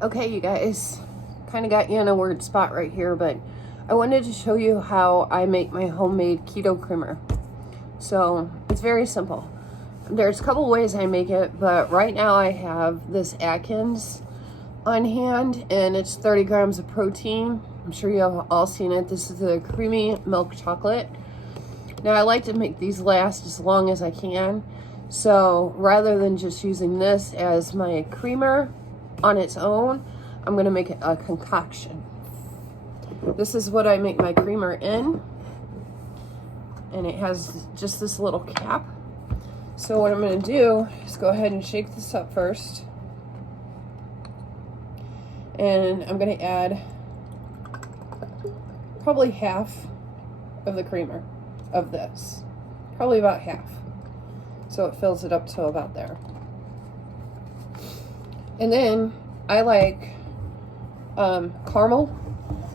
Okay, you guys, kind of got you in a weird spot right here, but I wanted to show you how I make my homemade keto creamer. So it's very simple. There's a couple ways I make it, but right now I have this Atkins on hand, and it's 30 grams of protein. I'm sure you have all seen it. This is the creamy milk chocolate. Now I like to make these last as long as I can. So rather than just using this as my creamer on its own, I'm gonna make it a concoction. This is what I make my creamer in, and it has just this little cap. So what I'm gonna do is go ahead and shake this up first, and I'm gonna add probably half of the creamer of this, probably about half, so it fills it up to about there. And then I like caramel,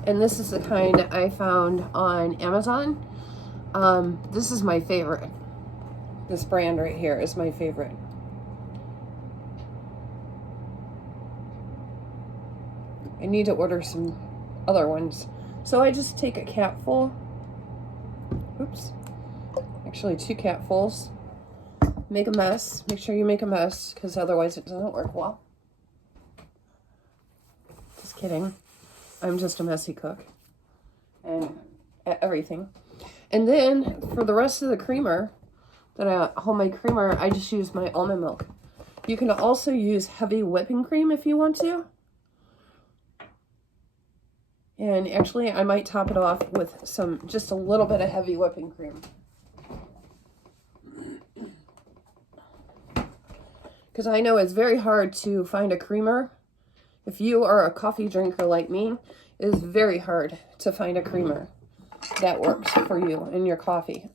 and this is the kind I found on Amazon. This is my favorite. This brand right here is my favorite. I need to order some other ones. So I just take a capful. Oops. Actually 2 capfuls. Make a mess. Make sure you make a mess, because otherwise it doesn't work well. Just kidding. I'm just a messy cook. And everything. And then for the rest of the creamer, homemade creamer, I just use my almond milk. You can also use heavy whipping cream if you want to. And actually, I might top it off with just a little bit of heavy whipping cream. Because I know it's very hard to find a creamer. If you are a coffee drinker like me, it is very hard to find a creamer that works for you in your coffee.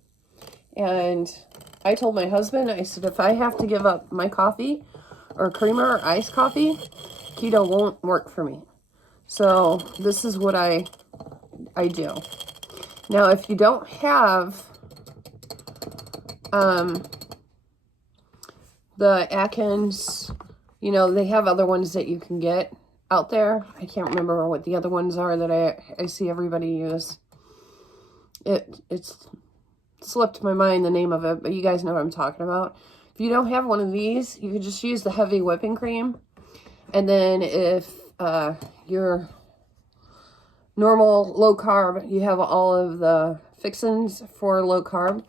And I told my husband, I said, if I have to give up my coffee or creamer or iced coffee, keto won't work for me. So this is what I do. Now, if you don't have the Atkins, they have other ones that you can get out there. I can't remember what the other ones are that I see everybody use. It's slipped my mind the name of it, but you guys know what I'm talking about. If you don't have one of these, you could just use the heavy whipping cream. And then if you're normal low carb, you have all of the fixins for low carb.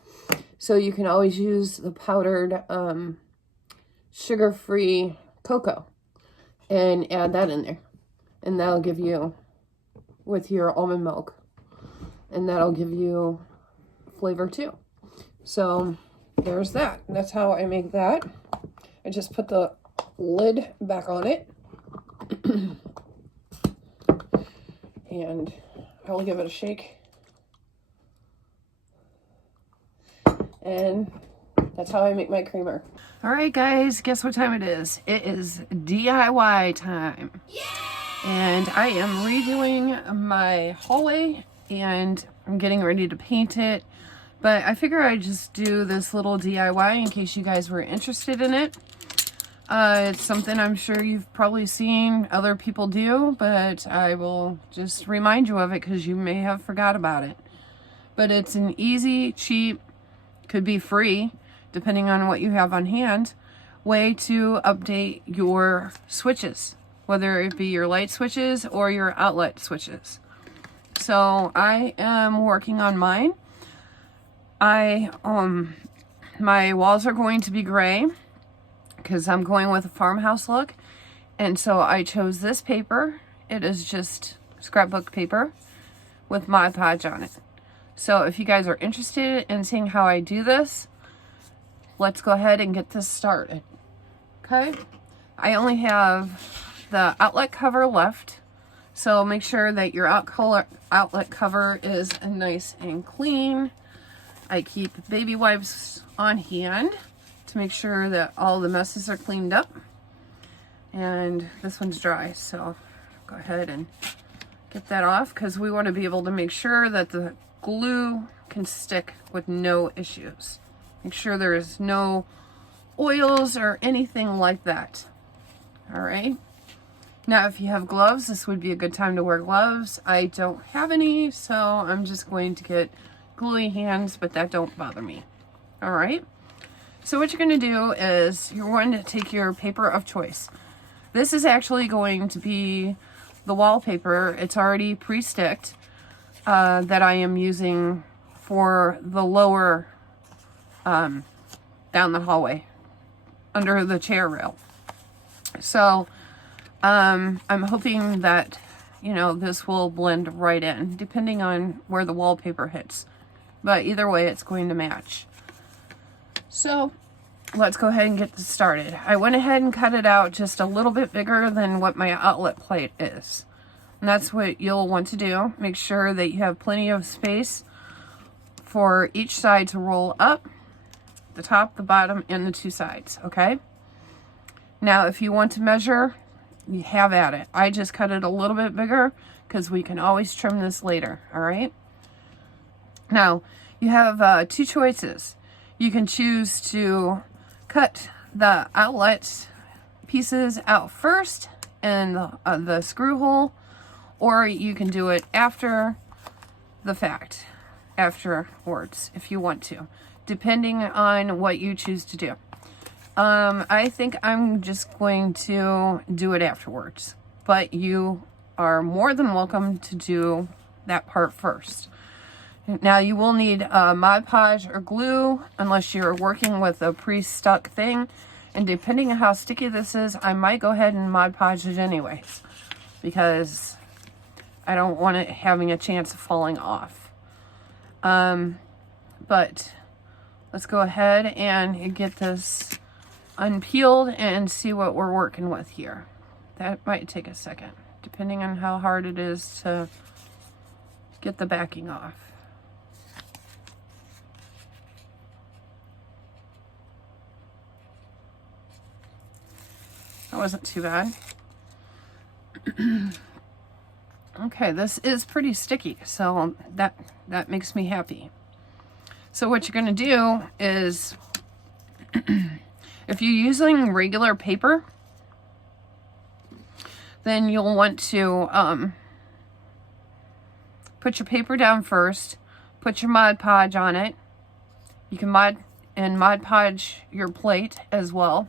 So you can always use the powdered sugar-free cocoa and add that in there. And that'll give you, with your almond milk, and that'll give you flavor too. So there's that. That's how I make that. I just put the lid back on it. And I'll give it a shake. And that's how I make my creamer. All right, guys, guess what time it is? It is DIY time. Yay! And I am redoing my hallway, and I'm getting ready to paint it. But I figure I'd just do this little DIY in case you guys were interested in it. It's something I'm sure you've probably seen other people do, but I will just remind you of it because you may have forgot about it. But it's an easy, cheap, could be free, depending on what you have on hand, way to update your switches, whether it be your light switches or your outlet switches. So I am working on mine. My walls are going to be gray, because I'm going with a farmhouse look. And so I chose this paper. It is just scrapbook paper with Mod Podge on it. So if you guys are interested in seeing how I do this, let's go ahead and get this started. Okay? I only have the outlet cover left. So make sure that your outlet cover is nice and clean. I keep baby wipes on hand to make sure that all the messes are cleaned up. And this one's dry, so go ahead and get that off, because we want to be able to make sure that the glue can stick with no issues. Make sure there is no oils or anything like that. All right. Now, if you have gloves, this would be a good time to wear gloves. I don't have any, so I'm just going to get gluey hands, but that don't bother me. All right. So what you're going to do is you're going to take your paper of choice. This is actually going to be the wallpaper. It's already pre-sticked that I am using for the lower down the hallway under the chair rail. So I'm hoping that, you know, this will blend right in depending on where the wallpaper hits. But either way, it's going to match. So let's go ahead and get this started. I went ahead and cut it out just a little bit bigger than what my outlet plate is. And that's what you'll want to do. Make sure that you have plenty of space for each side to roll up, the top, the bottom, and the two sides, okay? Now, if you want to measure, you have at it. I just cut it a little bit bigger because we can always trim this later, all right? Now, you have two choices. You can choose to cut the outlet pieces out first in the screw hole, or you can do it after the fact, afterwards, if you want to, depending on what you choose to do. I think I'm just going to do it afterwards, but you are more than welcome to do that part first. Now, you will need Mod Podge or glue unless you're working with a pre-stuck thing. And depending on how sticky this is, I might go ahead and Mod Podge it anyways, because I don't want it having a chance of falling off. But let's go ahead and get this unpeeled and see what we're working with here. That might take a second, depending on how hard it is to get the backing off. That wasn't too bad. Okay, this is pretty sticky, so that makes me happy. So what you're going to do is, if you're using regular paper, then you'll want to put your paper down first, put your Mod Podge on it. You can Mod Podge your plate as well.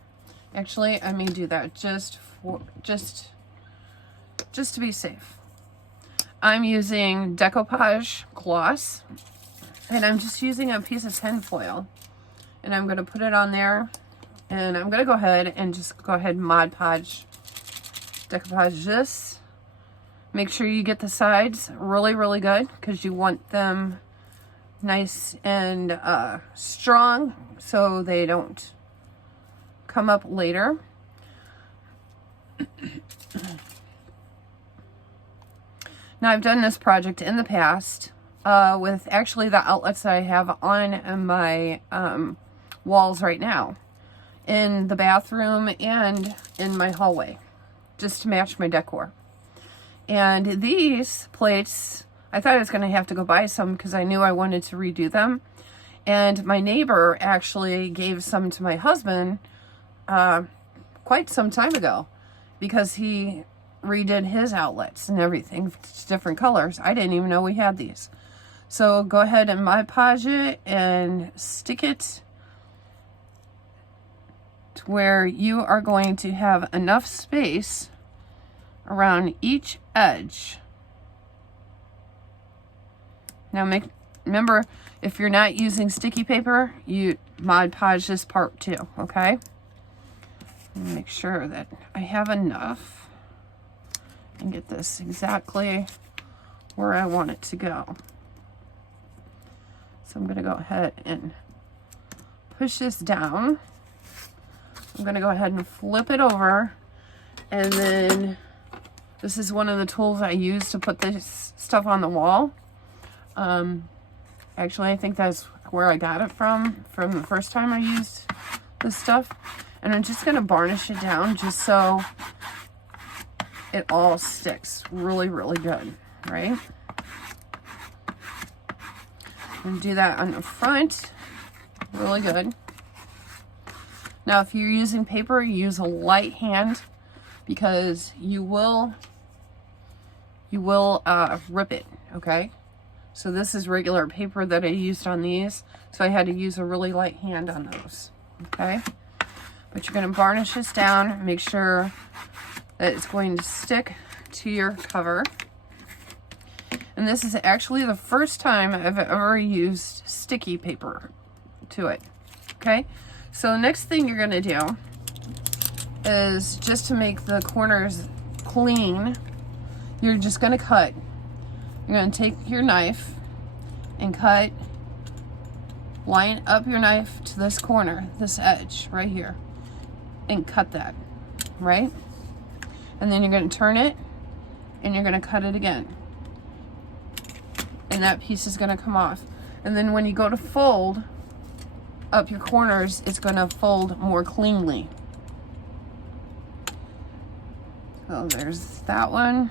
Actually, I may do that just to be safe. I'm using decoupage gloss, and I'm just using a piece of tin foil, and I'm going to put it on there, and I'm going to go ahead and Mod Podge, decoupage this. Make sure you get the sides really, really good, because you want them nice and strong so they don't come up later. Now, I've done this project in the past with actually the outlets that I have on my walls right now in the bathroom and in my hallway, just to match my decor. And these plates, I thought I was going to have to go buy some because I knew I wanted to redo them. And my neighbor actually gave some to my husband quite some time ago because he redid his outlets and everything, different colors. I didn't even know we had these. So go ahead and Mod Podge it and stick it to where you are going to have enough space around each edge. Now remember, if you're not using sticky paper, you Mod Podge this part too, okay? Make sure that I have enough and get this exactly where I want it to go. So I'm going to go ahead and push this down. I'm going to go ahead and flip it over, and then this is one of the tools I use to put this stuff on the wall. Actually, I think that's where I got it from the first time I used this stuff. And I'm just going to varnish it down just so it all sticks really, really good, right? And do that on the front, really good. Now, if you're using paper, use a light hand because you will rip it, okay? So this is regular paper that I used on these, so I had to use a really light hand on those, okay? But you're going to varnish this down, make sure that it's going to stick to your cover. And this is actually the first time I've ever used sticky paper to it, okay? So next thing you're going to do is, just to make the corners clean, you're just going to cut. You're going to take your knife and cut, line up your knife to this corner, this edge right here, and cut that, right? And then you're going to turn it and you're going to cut it again. And that piece is going to come off. And then when you go to fold up your corners, it's going to fold more cleanly. So there's that one.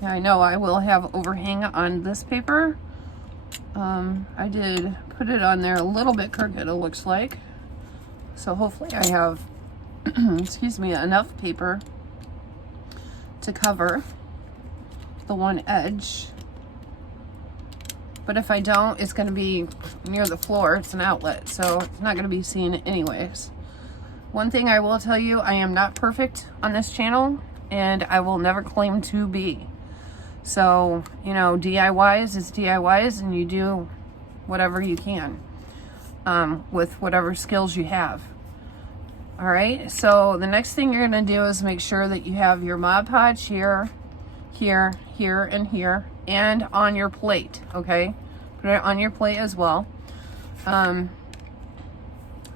Now I know I will have overhang on this paper. I did put it on there a little bit crooked, it looks like. So hopefully I have, excuse me, enough paper to cover the one edge. But if I don't, it's going to be near the floor. It's an outlet, so it's not going to be seen anyways. One thing I will tell you, I am not perfect on this channel, and I will never claim to be. So, you know, DIYs is DIYs, and you do whatever you can with whatever skills you have. All right, so the next thing you're going to do is make sure that you have your Mod Podge here, here, here, and here, and on your plate, okay? Put it on your plate as well. I'll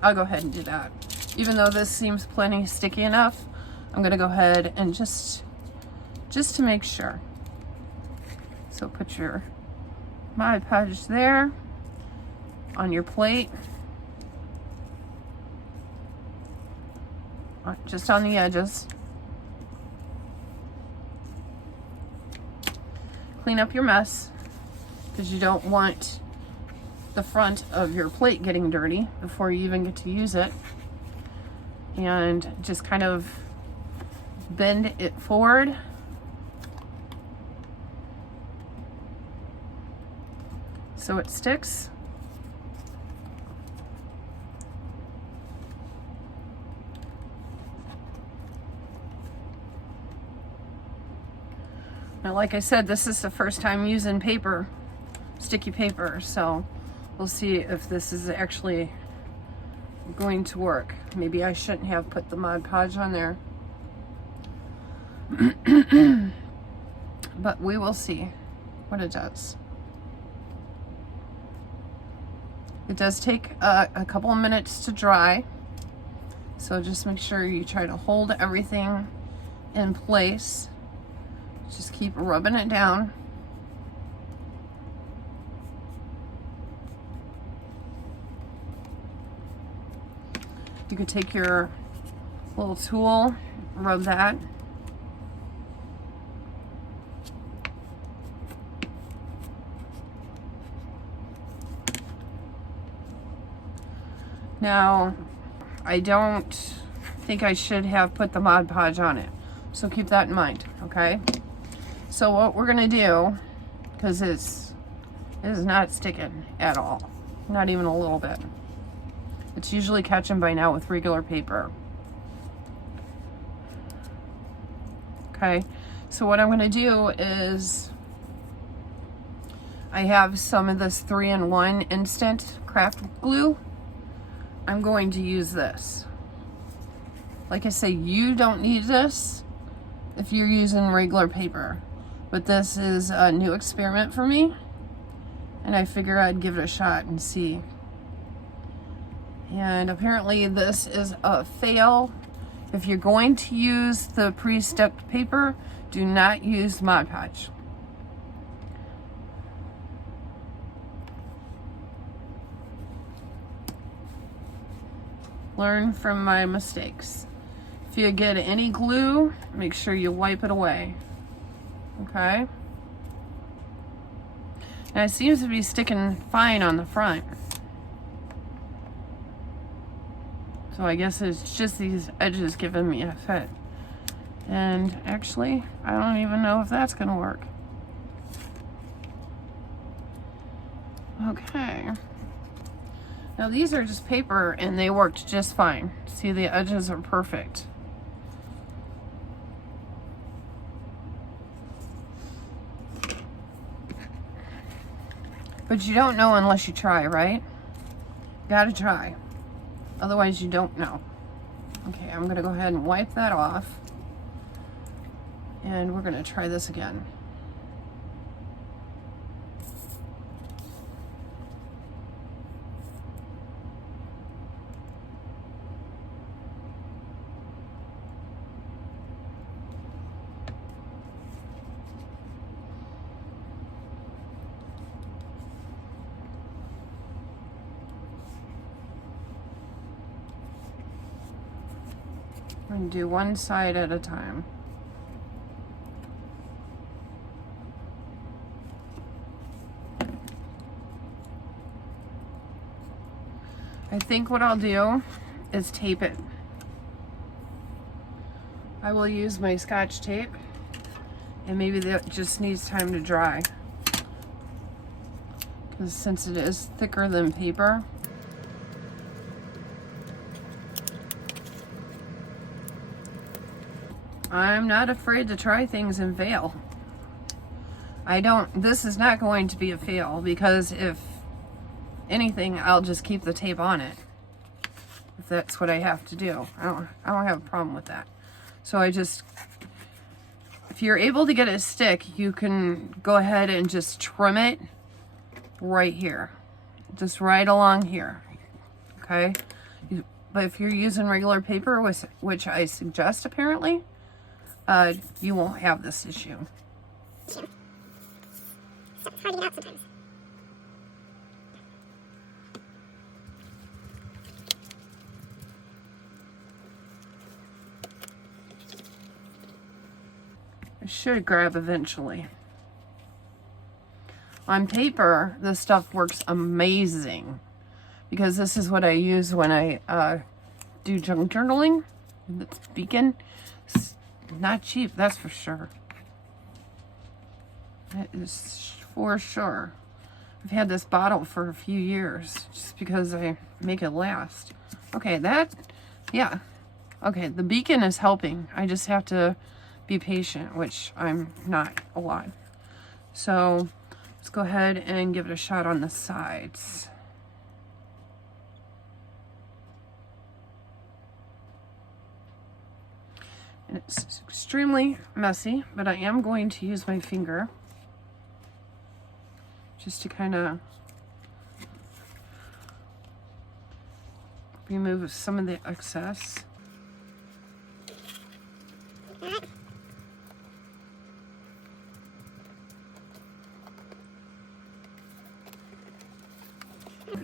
go ahead and do that. Even though this seems plenty sticky enough, I'm going to go ahead and just to make sure. So put your Mod Podge there on your plate, just on the edges. Clean up your mess, because you don't want the front of your plate getting dirty before you even get to use it. And just kind of bend it forward. So it sticks. Now, like I said, this is the first time using paper, sticky paper, so we'll see if this is actually going to work. Maybe I shouldn't have put the Mod Podge on there. But we will see what it does. It does take a couple of minutes to dry, so just make sure you try to hold everything in place. Just keep rubbing it down. You could take your little tool, rub that. Now, I don't think I should have put the Mod Podge on it, so keep that in mind, okay? So what we're gonna do, because it is not sticking at all, not even a little bit. It's usually catching by now with regular paper. Okay, so what I'm gonna do is, I have some of this 3-in-1 instant craft glue. I'm going to use this. Like I say, you don't need this if you're using regular paper. But this is a new experiment for me, and I figure I'd give it a shot and see. And apparently this is a fail. If you're going to use the pre-stuck paper, do not use Mod Podge. Learn from my mistakes. If you get any glue, make sure you wipe it away. Okay? Now it seems to be sticking fine on the front. So I guess it's just these edges giving me a fit. And actually, I don't even know if that's gonna work. Okay. Now these are just paper and they worked just fine. See, the edges are perfect. But you don't know unless you try, right? Gotta try. Otherwise you don't know. Okay, I'm gonna go ahead and wipe that off. And we're gonna try this again. And do one side at a time. I think what I'll do is tape it. I will use my Scotch tape, and maybe that just needs time to dry. Because since it is thicker than paper, I'm not afraid to try things and fail. This is not going to be a fail, because if anything, I'll just keep the tape on it. If that's what I have to do. I don't have a problem with that. So if you're able to get it stick, you can go ahead and just trim it right here. Just right along here. Okay? But if you're using regular paper, which I suggest apparently, you won't have this issue. It's hard to get out sometimes. It should grab eventually. On paper, this stuff works amazing, because this is what I use when I do junk journaling. It's Beacon. It's not cheap, that's for sure. That is for sure. I've had this bottle for a few years just because I make it last. Okay, yeah. Okay, the Beacon is helping. I just have to be patient, which I'm not a lot. So let's go ahead and give it a shot on the sides. And it's extremely messy, but I am going to use my finger just to kind of remove some of the excess.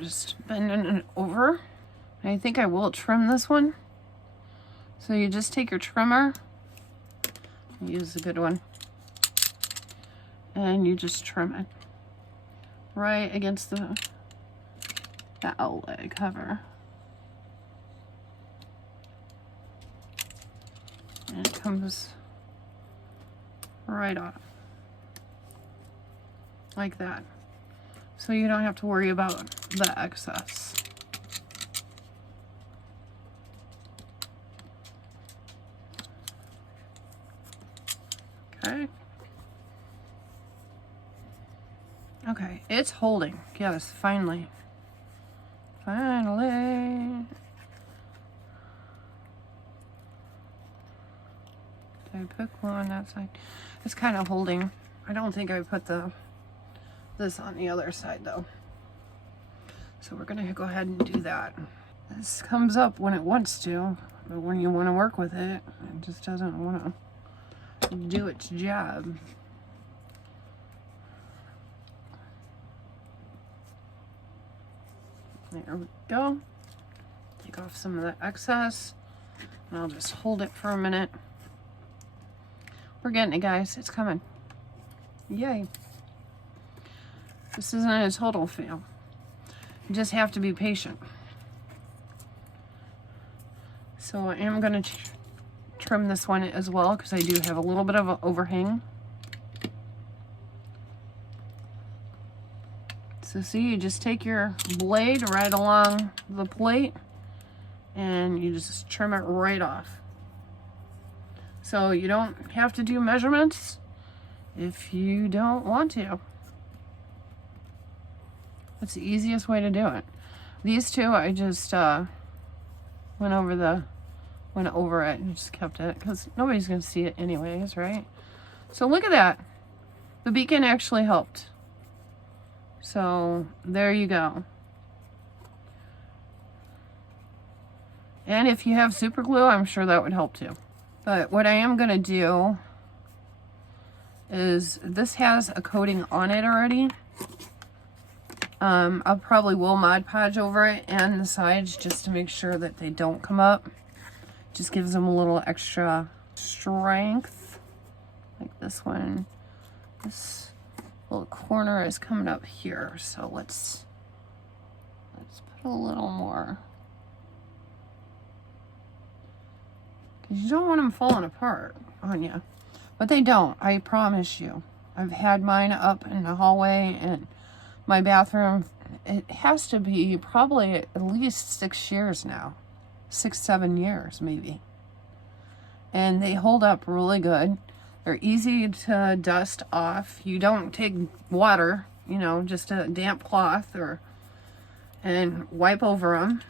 Just bending it over. I think I will trim this one. So you just take your trimmer, use a good one, and you just trim it right against the outlet cover. And it comes right off like that. So you don't have to worry about the excess. Okay. Okay, it's holding. Yes, finally. Finally. Did I put glue on that side? It's kind of holding. I don't think I put this on the other side though. So we're gonna go ahead and do that. This comes up when it wants to, but when you want to work with it, it just doesn't want to do its job. There we go. Take off some of the excess. I'll just hold it for a minute. We're getting it, guys. It's coming. Yay. This isn't a total fail. You just have to be patient. So I am going to trim this one as well because I do have a little bit of an overhang. So see, you just take your blade right along the plate and you just trim it right off. So you don't have to do measurements if you don't want to. That's the easiest way to do it. These two, I just went over it and just kept it because nobody's going to see it anyways, right? So look at that. The beacon actually helped. So there you go. And if you have super glue, I'm sure that would help too. But what I am going to do is, this has a coating on it already. I probably will Mod Podge over it and the sides just to make sure that they don't come up. Just gives them a little extra strength. Like this one. This little corner is coming up here, so let's put a little more. Because you don't want them falling apart on you. But they don't, I promise you. I've had mine up in the hallway and my bathroom. It has to be probably at least 6 years now. 6, 7 years maybe. And they hold up really good. They're easy to dust off. You don't take water, you know, just a damp cloth and wipe over them.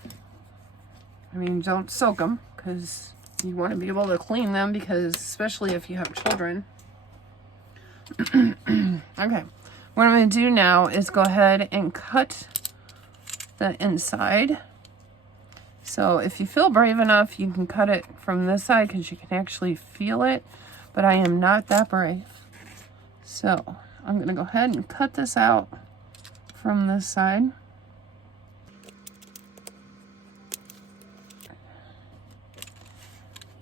I mean, don't soak them because you want to be able to clean them, because especially if you have children. Okay, what I'm going to do now is go ahead and cut the inside. So if you feel brave enough, you can cut it from this side because you can actually feel it. But I am not that brave. So I'm going to go ahead and cut this out from this side.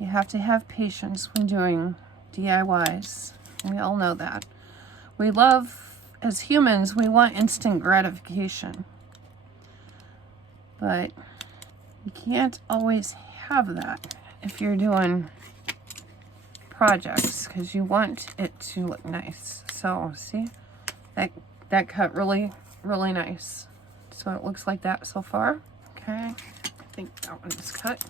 You have to have patience when doing DIYs. We all know that. We love, as humans, we want instant gratification. But you can't always have that if you're doing projects, because you want it to look nice. So see, that cut really nice. So it looks like that so far. Okay, I think that one is cut.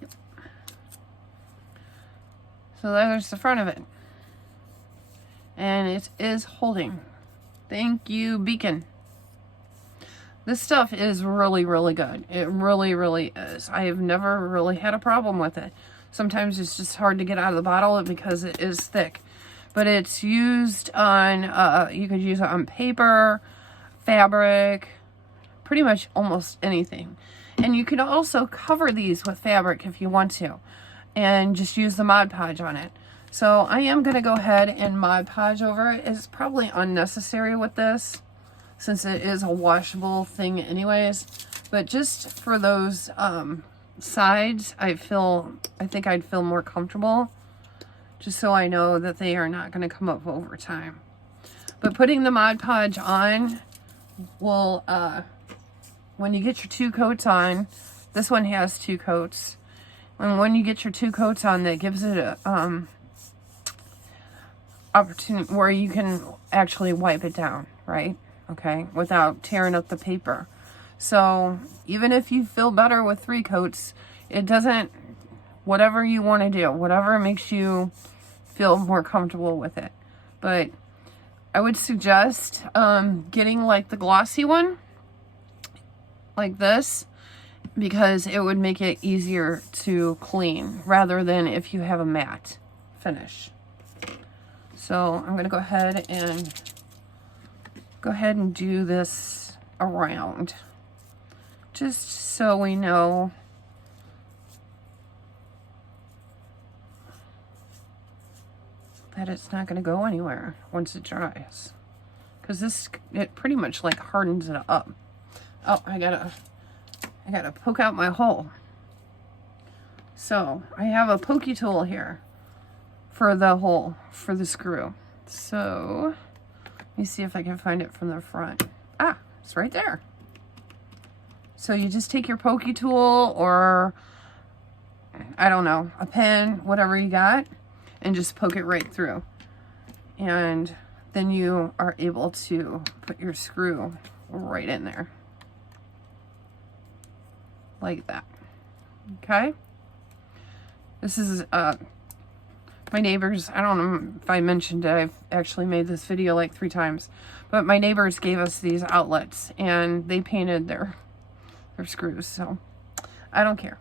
Yep. So there's the front of it, and it is holding. Thank you, beacon. This stuff is really good. It really is. I have never really had a problem with it. Sometimes it's just hard to get out of the bottle because it is thick. But it's used on, you could use it on paper, fabric, pretty much almost anything. And you can also cover these with fabric if you want to, and just use the Mod Podge on it. So I am going to go ahead and Mod Podge over it. It's probably unnecessary with this, since it is a washable thing anyways. But just for those sides, I think I'd feel more comfortable, just so I know that they are not going to come up over time. But putting the Mod Podge on will, when you get your 2 coats on, this one has 2 coats. And when you get your 2 coats on, that gives it a opportunity where you can actually wipe it down, right? Okay, without tearing up the paper. So even if you feel better with 3 coats, it doesn't, whatever you want to do, whatever makes you feel more comfortable with it. But I would suggest getting like the glossy one, like this, because it would make it easier to clean rather than if you have a matte finish. So I'm going to go ahead and do this around, just so we know that it's not going to go anywhere once it dries, because it pretty much like hardens it up. Oh, I gotta poke out my hole. So I have a pokey tool here for the hole, for the screw. So let me see if I can find it from the front. Ah, it's right there. So you just take your pokey tool, or I don't know, a pen, whatever you got, and just poke it right through. And then you are able to put your screw right in there. Like that. Okay? This is my neighbors. I don't know if I mentioned it. I've actually made this video like 3 times. But my neighbors gave us these outlets, and they painted their screws. So I don't care.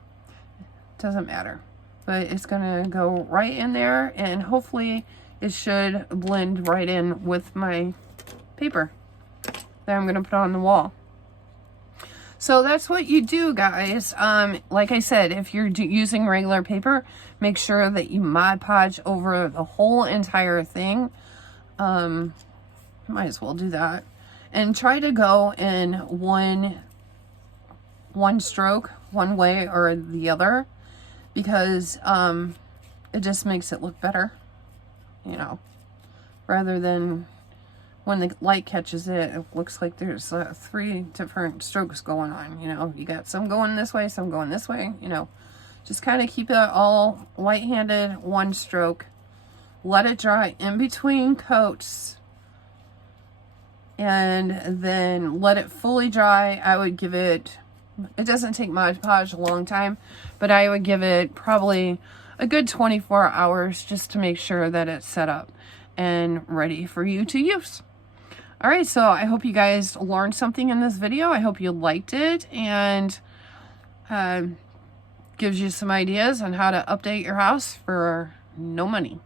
Doesn't matter. But it's going to go right in there, and hopefully it should blend right in with my paper that I'm going to put on the wall. So that's what you do, guys. Like I said, if you're using regular paper, make sure that you Mod Podge over the whole entire thing. Might as well do that. And try to go in one stroke, one way or the other, because it just makes it look better, you know, rather than when the light catches it, it looks like there's 3 different strokes going on, you know. You got some going this way, some going this way, you know. Just kind of keep it all light-handed, one stroke. Let it dry in between coats. And then let it fully dry. I would give it doesn't take Mod Podge a long time, but I would give it probably a good 24 hours just to make sure that it's set up and ready for you to use. All right, so I hope you guys learned something in this video. I hope you liked it, and gives you some ideas on how to update your house for no money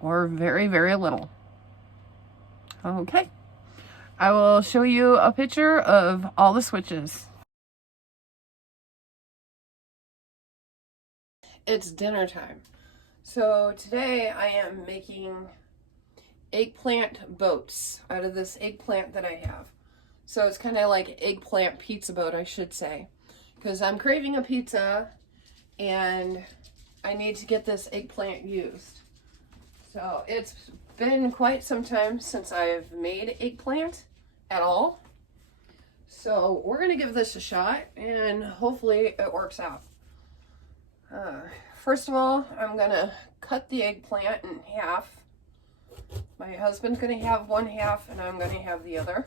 or very, very little. Okay, I will show you a picture of all the switches. It's dinner time. So today I am making eggplant boats out of this eggplant that I have. So it's kind of like eggplant pizza boat, I should say, because I'm craving a pizza and I need to get this eggplant used. So it's been quite some time since I've made eggplant at all. So we're going to give this a shot and hopefully it works out. First of all, I'm going to cut the eggplant in half. My husband's going to have one half and I'm going to have the other.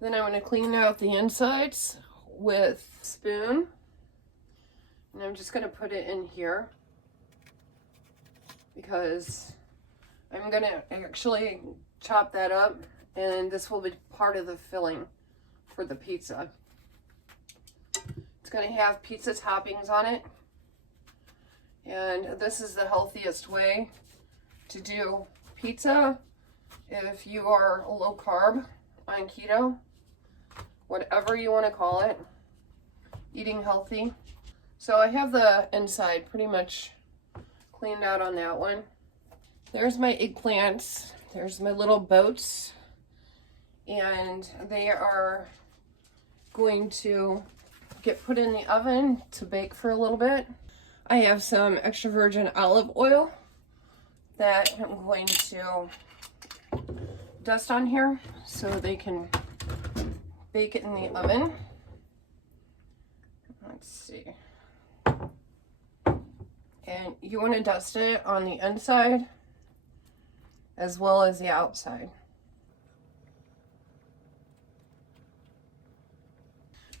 Then I'm going to clean out the insides with a spoon. And I'm just going to put it in here because I'm going to actually chop that up, and this will be part of the filling for the pizza. It's going to have pizza toppings on it, and this is the healthiest way to do pizza if you are low carb, on keto, whatever you want to call it, eating healthy. So I have the inside pretty much cleaned out on that one. There's my eggplants. There's my little boats. And they are going to get put in the oven to bake for a little bit. I have some extra virgin olive oil that I'm going to dust on here so they can bake it in the oven. Let's see. And you want to dust it on the inside as well as the outside.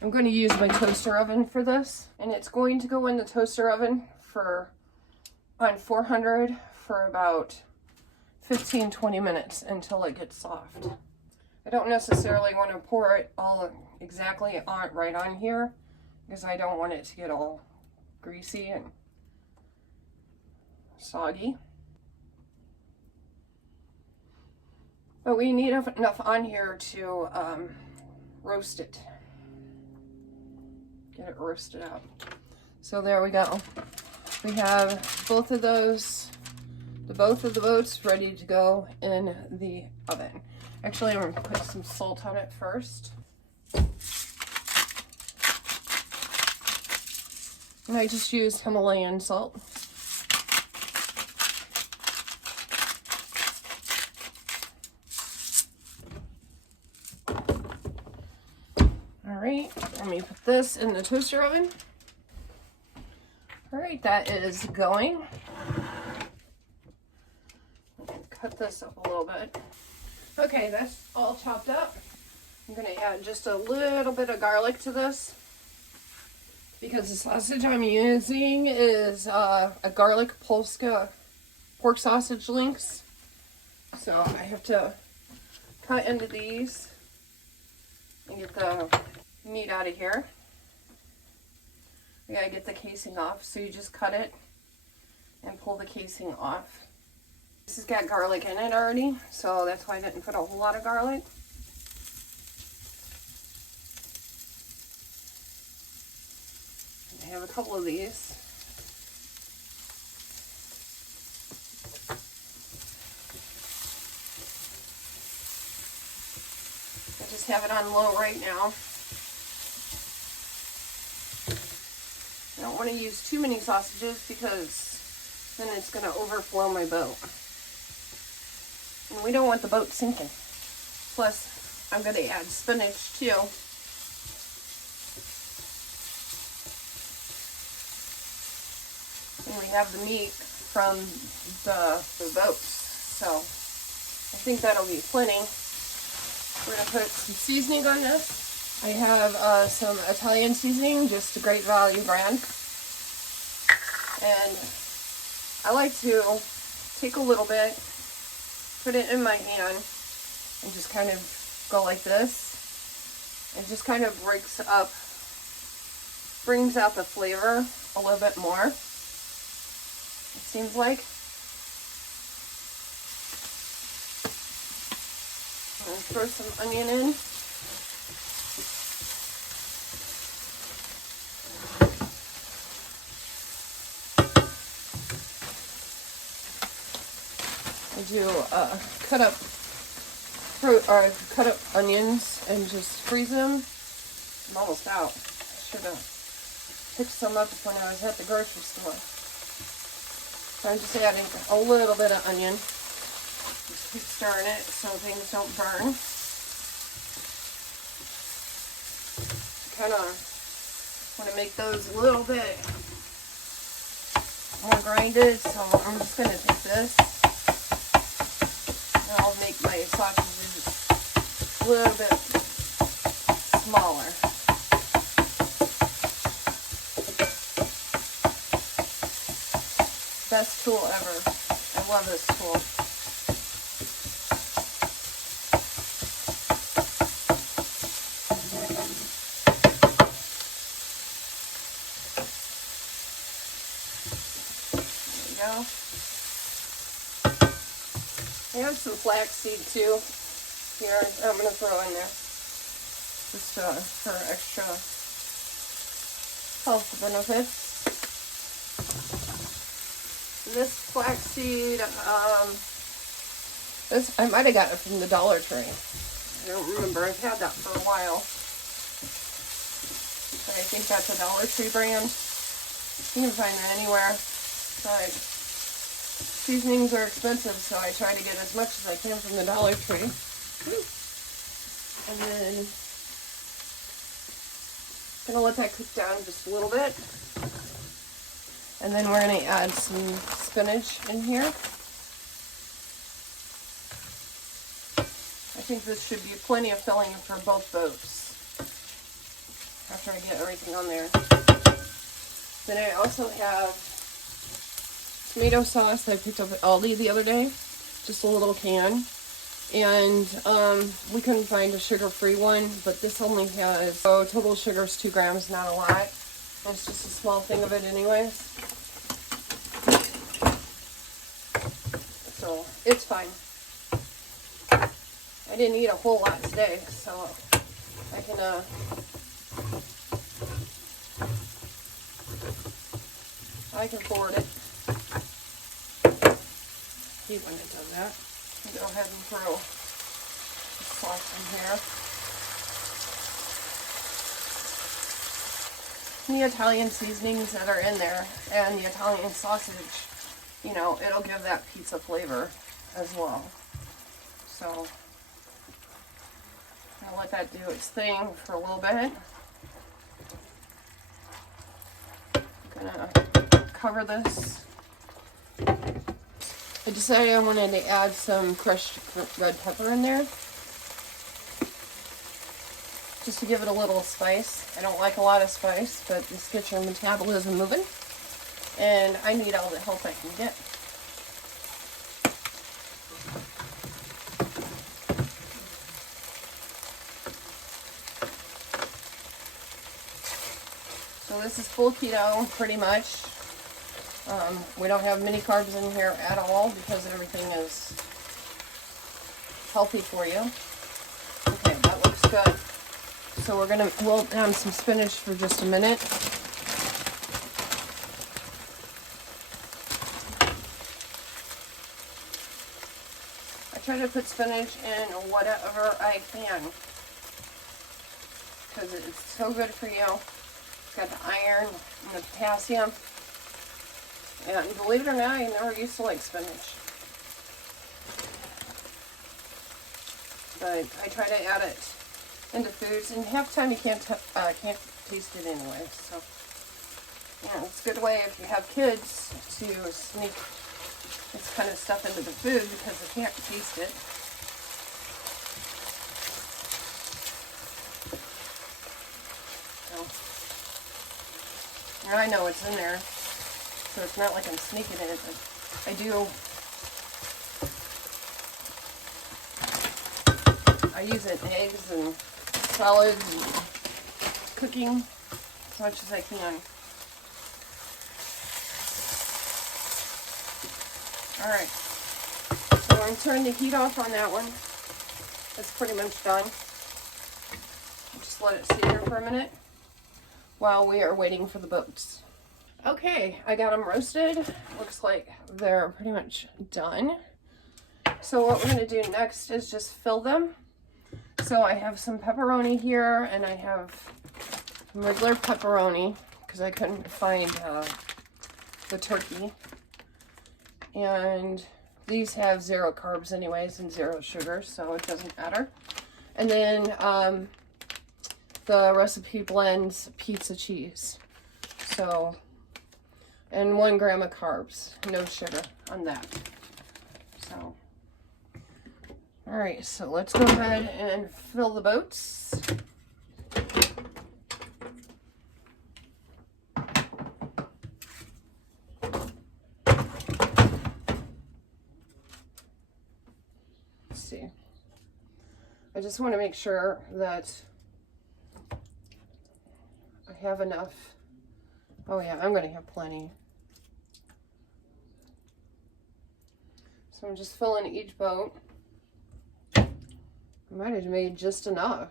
I'm going to use my toaster oven for this, and it's going to go in the toaster oven on 400 for about 15-20 minutes until it gets soft. I don't necessarily want to pour it all exactly right on here because I don't want it to get all greasy and soggy. But we need enough on here to roast it. Get it roasted up. So there we go. We have both of those, both of the boats ready to go in the oven. Actually, I'm gonna put some salt on it first. And I just used Himalayan salt. All right, let me put this in the toaster oven. All right, that is going. Cut this up a little bit. Okay, that's all chopped up. I'm gonna add just a little bit of garlic to this because the sausage I'm using is a garlic Polska pork sausage links. So I have to cut into these and get the meat out of here. We gotta get the casing off, so you just cut it and pull the casing off. This has got garlic in it already, so that's why I didn't put a whole lot of garlic. I have a couple of these. I just have it on low right now. I don't want to use too many sausages because then it's going to overflow my boat. And we don't want the boat sinking. Plus, I'm going to add spinach too. And we have the meat from the boats. So, I think that'll be plenty. We're going to put some seasoning on this. I have some Italian seasoning, just a Great Value brand. And I like to take a little bit, put it in my hand, and just kind of go like this. It just kind of brings out the flavor a little bit more, it seems like. I'm going to throw some onion in. I do cut up fruit or cut up onions and just freeze them. I'm almost out. Should have picked some up when I was at the grocery store. So I'm just adding a little bit of onion. Just keep stirring it so things don't burn. Kind of want to make those a little bit more grinded, so I'm just going to take this. And I'll make my sausages a little bit smaller. Best tool ever. I love this tool. There we go. I have some flaxseed too here. I'm going to throw in there just for extra health benefits. This flaxseed, I might have got it from the Dollar Tree. I don't remember. I've had that for a while. But I think that's a Dollar Tree brand. You can find it anywhere. But seasonings are expensive, so I try to get as much as I can from the Dollar Tree. And then I'm gonna let that cook down just a little bit. And then we're gonna add some spinach in here. I think this should be plenty of filling for both boats after I get everything on there. Then I also have tomato sauce I picked up at Aldi the other day, just a little can. And we couldn't find a sugar-free one, but this only has, total sugar is 2 grams, not a lot. It's just a small thing of it anyways. So it's fine. I didn't eat a whole lot today, so I can I can forward it. He's when it does that. Go ahead and throw the sauce in here. The Italian seasonings that are in there and the Italian sausage, you know, it'll give that pizza flavor as well. So I'll let that do its thing for a little bit. I'm gonna cover this. I decided I wanted to add some crushed red pepper in there, just to give it a little spice. I don't like a lot of spice, but this gets your metabolism moving, and I need all the help I can get. So this is full keto, pretty much. We don't have many carbs in here at all because everything is healthy for you. Okay, that looks good. So we're gonna wilt down some spinach for just a minute. I try to put spinach in whatever I can because it's so good for you. It's got the iron and the potassium. And believe it or not, I never used to like spinach. But I try to add it into foods, and half the time you can't taste it anyway. So, yeah, it's a good way if you have kids to sneak this kind of stuff into the food because they can't taste it. So, and I know it's in there. So it's not like I'm sneaking it, but I use it in eggs and salads and cooking as much as I can. Alright, so I'm turning the heat off on that one. That's pretty much done. Just let it sit here for a minute while we are waiting for the boats. Okay, I got them roasted. Looks like they're pretty much done. So what we're going to do next is just fill them. So I have some pepperoni here, and I have regular pepperoni because I couldn't find the turkey. And these have 0 carbs anyways and 0 sugar, so it doesn't matter. And then the recipe blends pizza cheese. So, and 1 gram of carbs, no sugar on that. So, all right, so let's go ahead and fill the boats. Let's see. I just want to make sure that I have enough. Oh yeah, I'm going to have plenty. So I'm just filling each boat. I might have made just enough,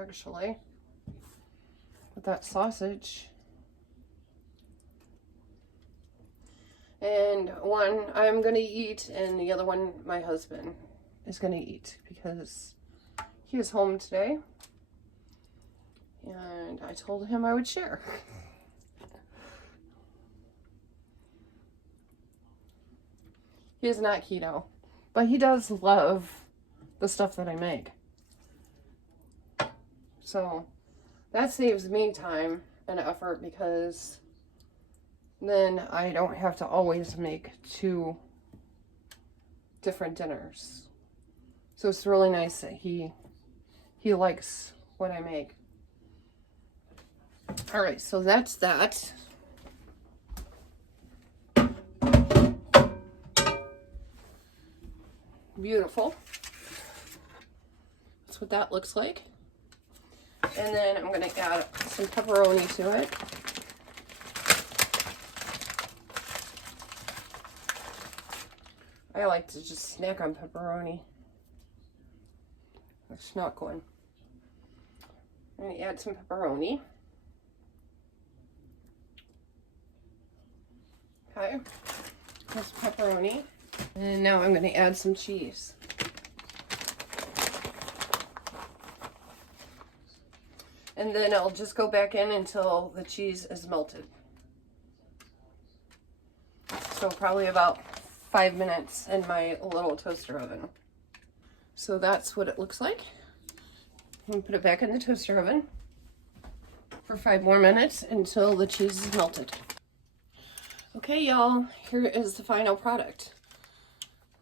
actually, with that sausage. And one I'm going to eat, and the other one my husband is going to eat because he is home today. And I told him I would share. He is not keto, but he does love the stuff that I make. So that saves me time and effort because then I don't have to always make 2 different dinners. So it's really nice that he likes what I make. All right, so that's that. Beautiful. That's what that looks like. And then I'm going to add some pepperoni to it. I like to just snack on pepperoni. A schnock one. I'm going to add some pepperoni. Okay, there's pepperoni. And now I'm going to add some cheese. And then I'll just go back in until the cheese is melted. So probably about 5 minutes in my little toaster oven. So that's what it looks like. I'm going to put it back in the toaster oven for 5 more minutes until the cheese is melted. Okay, y'all, here is the final product.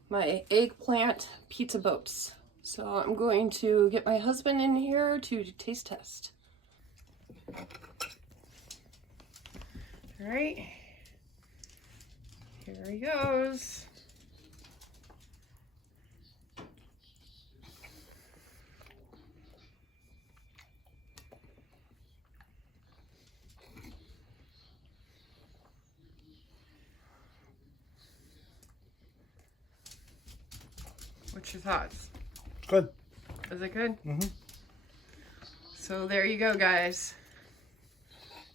My eggplant pizza boats. So I'm going to get my husband in here to taste test. All right, here he goes. What's your thoughts? Good. Is it good? Mm-hmm. So there you go, guys.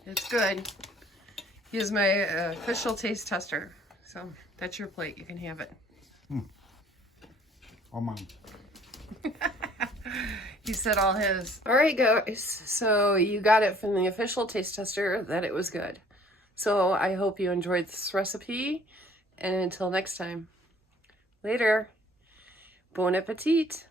It's good. He is my official taste tester. So that's your plate. You can have it. All mine. He said all his. All right, guys. So you got it from the official taste tester that it was good. So I hope you enjoyed this recipe. And until next time. Later. Bon appetit.